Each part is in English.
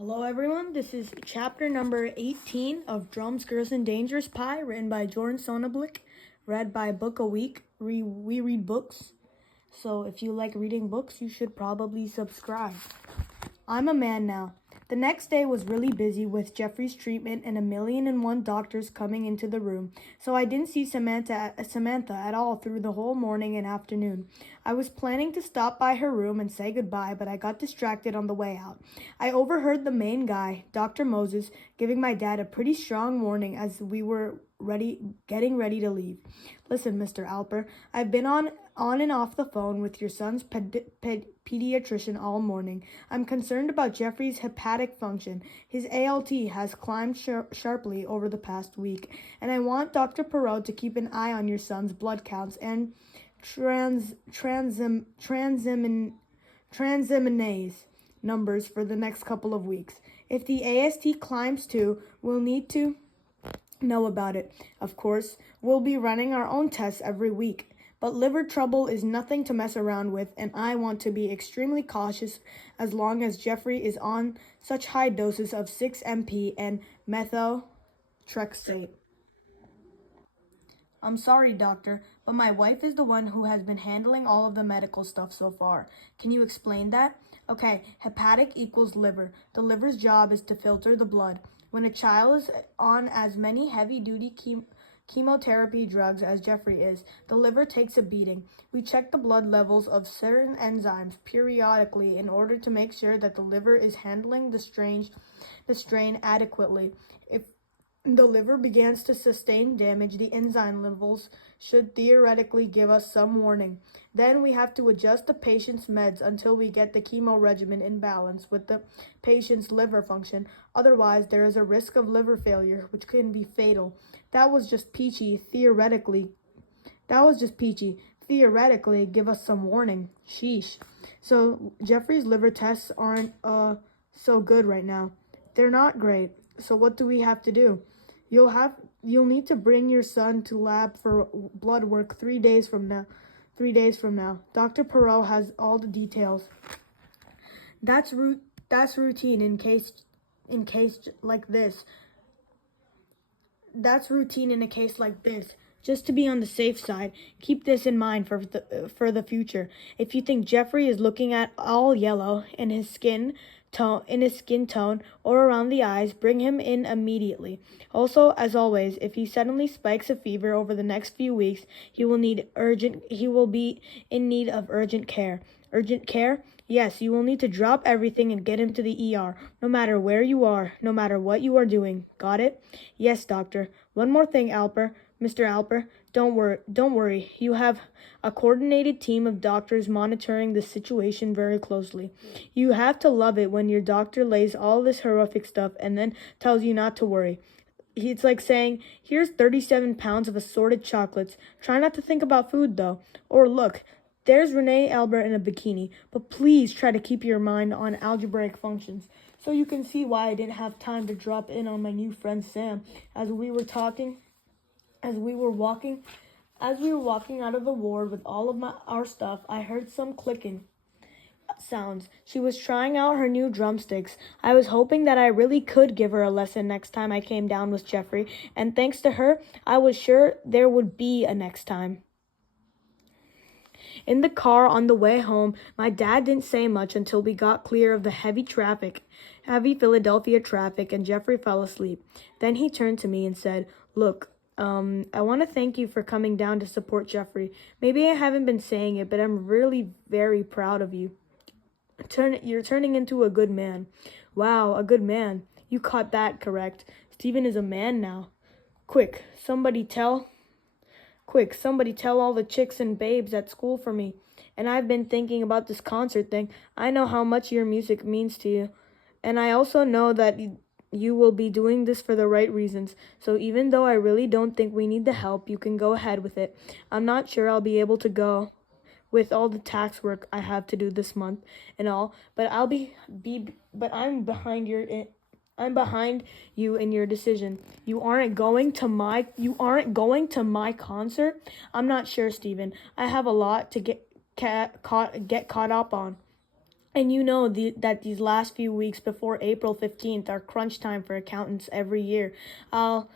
Hello everyone, this is chapter number 18 of Drums, Girls, and Dangerous Pie, written by Jordan Sonnenblick, read by Book a Week. We read books, so if you like reading books, you should probably subscribe. I'm a man now. The next day was really busy with Jeffrey's treatment and 1,000,001 doctors coming into the room, so I didn't see Samantha at all through the whole morning and afternoon. I was planning to stop by her room and say goodbye, but I got distracted on the way out. I overheard the main guy, Dr. Moses, giving my dad a pretty strong warning as we were getting ready to leave. Listen, Mr. Alper, I've been on and off the phone with your son's pediatrician all morning. I'm concerned about Jeffrey's hepatic function. His ALT has climbed sharply over the past week, and I want Dr. Perot to keep an eye on your son's blood counts and transaminase numbers for the next couple of weeks. If the AST climbs too, we'll need to know about it. Of course, we'll be running our own tests every week. But liver trouble is nothing to mess around with, and I want to be extremely cautious as long as Jeffrey is on such high doses of 6-MP and methotrexate. I'm sorry, doctor, but my wife is the one who has been handling all of the medical stuff so far. Can you explain that? Okay, hepatic equals liver. The liver's job is to filter the blood. When a child is on as many heavy-duty chemotherapy drugs as Jeffrey is, the liver takes a beating. We check the blood levels of certain enzymes periodically in order to make sure that the liver is handling the strain adequately. If the liver begins to sustain damage, the enzyme levels should theoretically give us some warning. Then we have to adjust the patient's meds until we get the chemo regimen in balance with the patient's liver function. Otherwise, there is a risk of liver failure, which can be fatal. That was just peachy. Theoretically, give us some warning. Sheesh. So Jeffrey's liver tests aren't so good right now. They're not great. So what do we have to do? You'll need to bring your son to lab for blood work 3 days from now. 3 days from now. Dr. Perot has all the details. That's routine in case like this. That's routine in a case like this. Just to be on the safe side, keep this in mind for the future. If you think Jeffrey is looking at all yellow in his skin tone or around the eyes, bring him in immediately. Also, as always, if he suddenly spikes a fever over the next few weeks, he will be in need of urgent care. Urgent care? Yes, you will need to drop everything and get him to the ER, no matter where you are, no matter what you are doing. Got it? Yes, doctor. One more thing, Mr. Alper, don't worry. You have a coordinated team of doctors monitoring the situation very closely. You have to love it when your doctor lays all this horrific stuff and then tells you not to worry. It's like saying, here's 37 pounds of assorted chocolates. Try not to think about food, though. Or look, there's Renee Albert in a bikini, but please try to keep your mind on algebraic functions. So you can see why I didn't have time to drop in on my new friend Sam as we were walking out of the ward with all of our stuff. I heard some clicking sounds. She was trying out her new drumsticks. I was hoping that I really could give her a lesson next time I came down with Jeffrey, and thanks to her, I was sure there would be a next time. In the car on the way home, my dad didn't say much until we got clear of the heavy Philadelphia traffic, and Jeffrey fell asleep. Then he turned to me and said, "Look, I want to thank you for coming down to support Jeffrey. Maybe I haven't been saying it, but I'm really very proud of you. You're turning into a good man." Wow, a good man. You caught that correct. Steven is a man now. Quick, somebody tell all the chicks and babes at school for me. And I've been thinking about this concert thing. I know how much your music means to you. And I also know that you will be doing this for the right reasons. So even though I really don't think we need the help, you can go ahead with it. I'm not sure I'll be able to go with all the tax work I have to do this month and all, but I'm behind you in your decision. You aren't going to my concert? I'm not sure, Steven. I have a lot to get caught up on. And you know that these last few weeks before April 15th are crunch time for accountants every year. I'll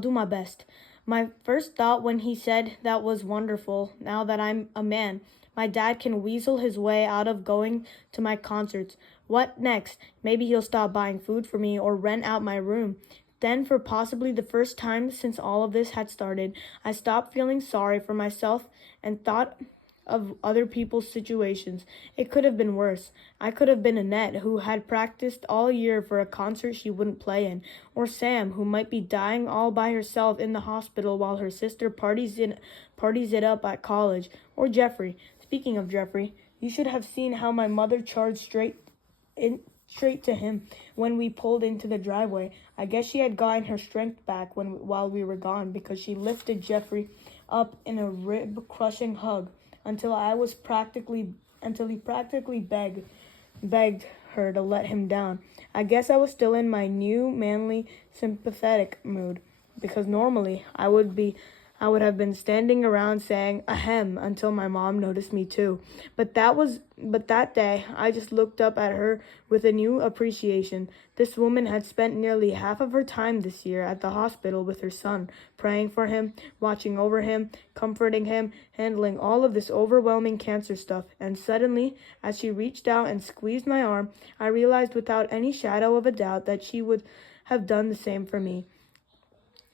do my best. My first thought when he said that was wonderful. Now that I'm a man, my dad can weasel his way out of going to my concerts. What next? Maybe he'll stop buying food for me or rent out my room. Then, for possibly the first time since all of this had started, I stopped feeling sorry for myself and thought of other people's situations. It could have been worse. I could have been Annette, who had practiced all year for a concert she wouldn't play in, or Sam, who might be dying all by herself in the hospital while her sister parties it up at college, or Jeffrey. Speaking of Jeffrey, you should have seen how my mother charged straight to him when we pulled into the driveway. I guess she had gotten her strength back while we were gone, because she lifted Jeffrey up in a rib-crushing hug until he practically begged her to let him down. I guess I was still in my new manly sympathetic mood, because normally I would have been standing around saying ahem until my mom noticed me too. But that day I just looked up at her with a new appreciation. This woman had spent nearly half of her time this year at the hospital with her son, praying for him, watching over him, comforting him, handling all of this overwhelming cancer stuff. And suddenly, as she reached out and squeezed my arm, I realized without any shadow of a doubt that she would have done the same for me.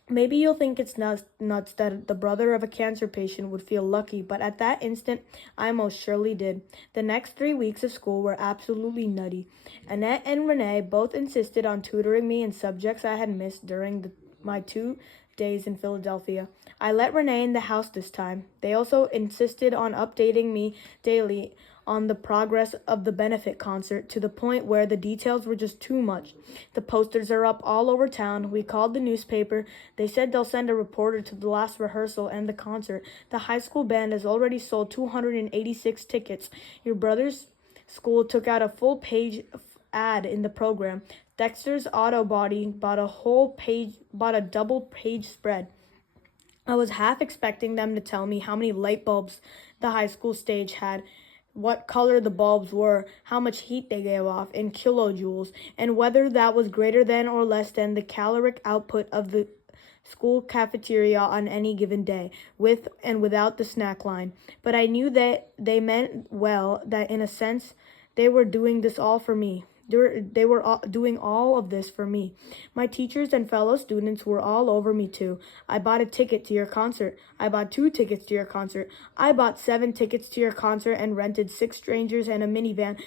Maybe you'll think it's nuts that the brother of a cancer patient would feel lucky, but at that instant, I most surely did. The next 3 weeks of school were absolutely nutty. Annette and Renee both insisted on tutoring me in subjects I had missed during my 2 days in Philadelphia. I let Renee in the house this time. They also insisted on updating me daily on the progress of the benefit concert, to the point where the details were just too much. The posters are up all over town. We called the newspaper. They said they'll send a reporter to the last rehearsal and the concert. The high school band has already sold 286 tickets. Your brother's school took out a full page ad in the program. Dexter's Auto Body bought a double page spread. I was half expecting them to tell me how many light bulbs the high school stage had, what color the bulbs were, how much heat they gave off in kilojoules, and whether that was greater than or less than the caloric output of the school cafeteria on any given day, with and without the snack line. But I knew that they meant well, that in a sense they were doing this all for me. They were doing all of this for me. My teachers and fellow students were all over me too. I bought a ticket to your concert. I bought 2 tickets to your concert. I bought 7 tickets to your concert and rented 6 strangers and a minivan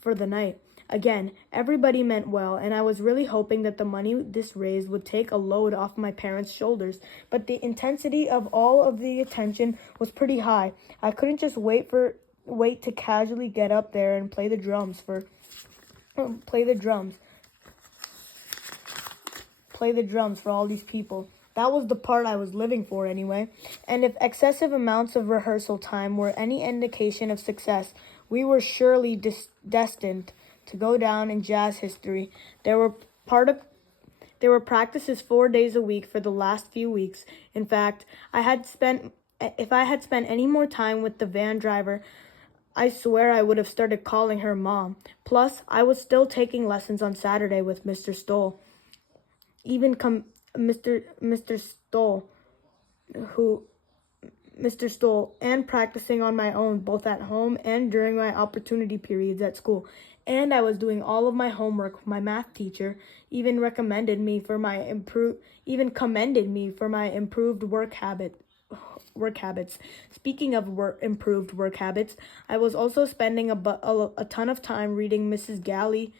for the night. Again, everybody meant well, and I was really hoping that the money this raised would take a load off my parents' shoulders. But the intensity of all of the attention was pretty high. I couldn't just wait to casually get up there and play the drums for all these people. That was the part I was living for anyway. And if excessive amounts of rehearsal time were any indication of success, we were surely destined to go down in jazz history. There were practices 4 days a week for the last few weeks. In fact, if I had spent any more time with the van driver, I swear I would have started calling her Mom. Plus, I was still taking lessons on Saturday with Mr. Stoll. Mr. Stoll, and practicing on my own, both at home and during my opportunity periods at school. And I was doing all of my homework. My math teacher even commended me for my improved work habits. Speaking of improved work habits, I was also spending a ton of time reading Mrs. Galley.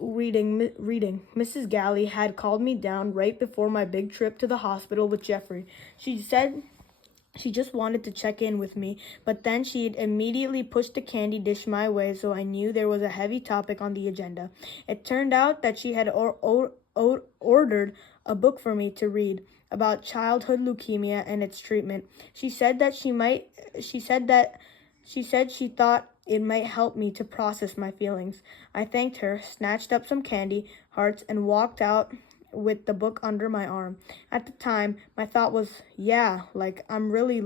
Mrs. Galley had called me down right before my big trip to the hospital with Jeffrey. She said she just wanted to check in with me, but then she'd immediately pushed a candy dish my way, so I knew there was a heavy topic on the agenda. It turned out that she had ordered a book for me to read about childhood leukemia and its treatment. She said she thought it might help me to process my feelings. I thanked her, snatched up some candy hearts, and walked out with the book under my arm. At the time, my thought was, yeah, like I'm really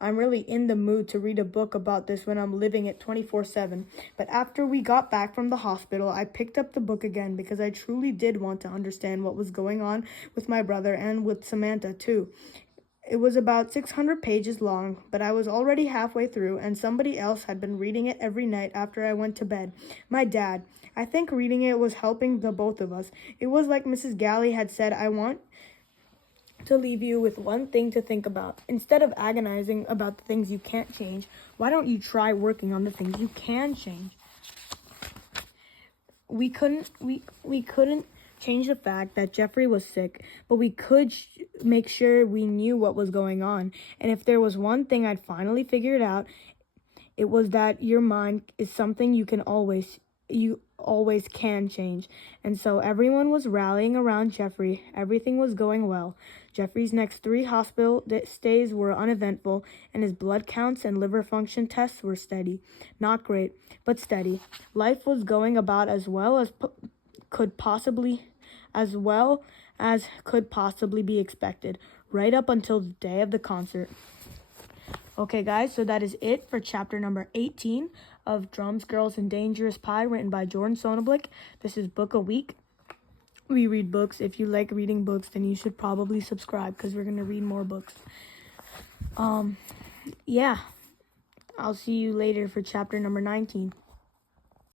I'm really in the mood to read a book about this when I'm living it 24/7. But after we got back from the hospital, I picked up the book again because I truly did want to understand what was going on with my brother and with Samantha too. It was about 600 pages long, but I was already halfway through, and somebody else had been reading it every night after I went to bed. My dad. I think reading it was helping the both of us. It was like Mrs. Galley had said, I want to leave you with one thing to think about. Instead of agonizing about the things you can't change, why don't you try working on the things you can change? We couldn't change the fact that Jeffrey was sick, but we could make sure we knew what was going on. And if there was one thing I'd finally figured out, it was that your mind is something you always can change. And so everyone was rallying around Jeffrey. Everything was going well. Jeffrey's next 3 hospital stays were uneventful, and his blood counts and liver function tests were steady. Not great, but steady. Life was going about as well as could possibly be expected, right up until the day of the concert. Okay, guys, so that is it for chapter number 18 of Drums, Girls, and Dangerous Pie, written by Jordan Sonnenblick. This is Book a Week. We read books. If you like reading books, then you should probably subscribe because we're going to read more books. Yeah, I'll see you later for chapter number 19.